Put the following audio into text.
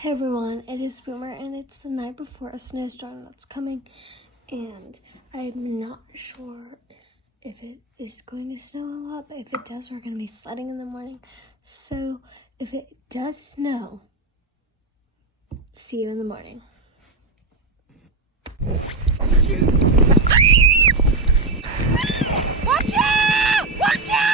Hey everyone, it is Boomer and it's the night before a snowstorm that's coming, and I'm not sure if it is going to snow a lot, but if it does, we're going to be sledding in the morning. So if it does snow, see you in the morning. Watch out! Watch out!